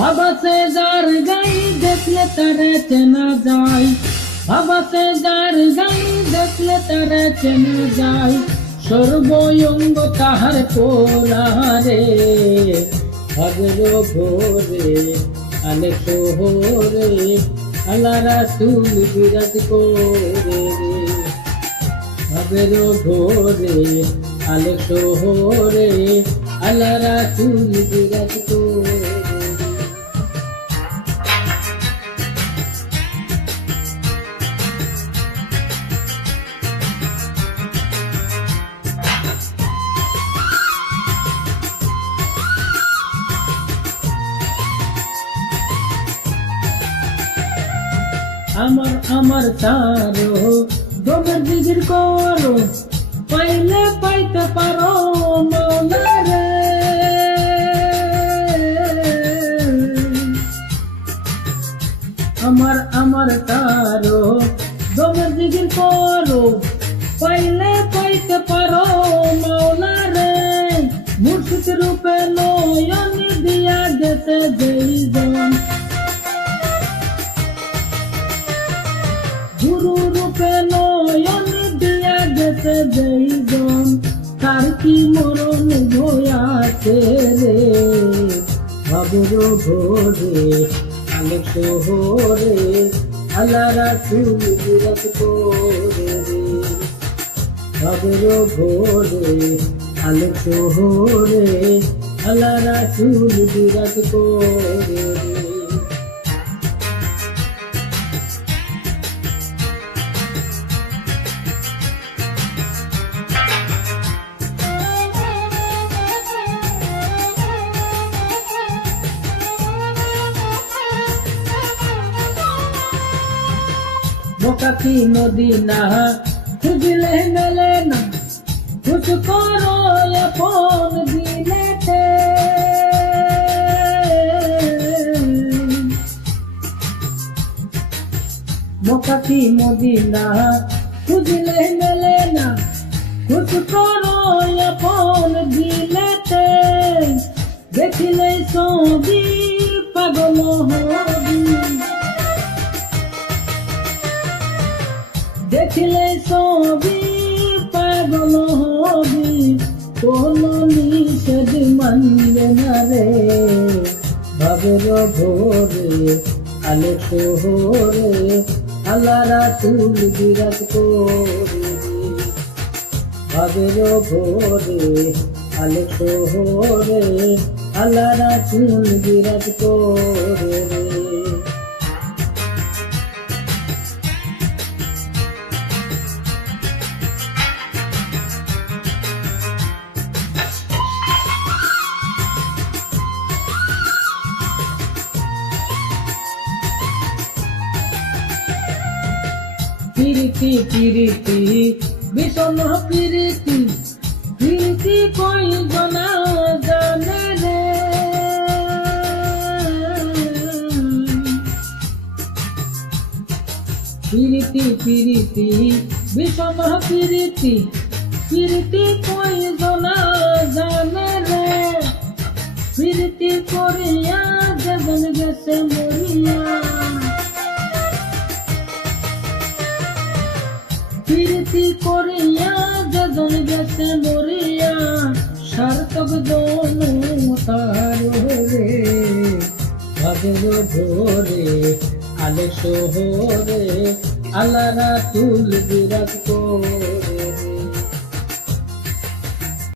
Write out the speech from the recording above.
ভাবাতে যার গাই দেখলে তারে চেনা যায়, ভাবাতে যার গাই দেখলে তারে চেনা যায়, সর্বঙ্গ তাহার পোড়ারে, ভাবের ভোরে আলে শহরে আল্লাহ রাসূল বিরাজ করে, ভাবের ভোরে আলে শহরে আল্লাহ রাসূল বিরাজ করে। আমার তারো দমের জিগির করো, পাইলে পাইতে পারো মৌলা রে। আমার তারো দমের জিগির করো, পাইলে পাইতে পারো মৌলা রে। মুর্শিদ রূপে নয়ন দিয়া গেছে যেই জন, গুরু রূপে নয়ন দিয়া গেছে যেই জন, তার কি মরণ ভয়াছে রে। ভাবের ভোরে আলে শহরে আল্লাহ রাসূল বিরাজ করে, ভাবের ভোরে আলে শহরে আল্লাহ রাসূল বিরাজ করে। মক্কা কি মদিনা খুঁজলে মেলে না, খুঁজ করো আপন দিলেতে। মক্কা কি মদিনা খুঁজলে মেলে না, খুঁজ করো আপন দিলেতে। দেখিলে ছবি পাগল হবি, দেখিলে ছবি পাগল হবি, কোন নিষেধ মানবে না রে। ভাবের ভোরে আলে শহরে আল্লাহ রাসূল বিরাজ করে, ভাবের ভোরে আলে শহরে আল্লাহ রাসূল বিরাজ করে। পিরিতি পিরিতি বিষম পিরিতি, পিরিতি কই জনা জানে রে। পিরিতি পিরিতি বিষম পিরিতি, পিরিতি কই জনা জানে রে। পিরিতি করিয়া যেজন গেছে মরিয়া, প্রীতি করিয়া যেজন গেছে মরিয়া, সার্থক দনু তার রে। ভাবের ভোরে আলে শহরে আল্লাহ রাসূল বিরাজ করে।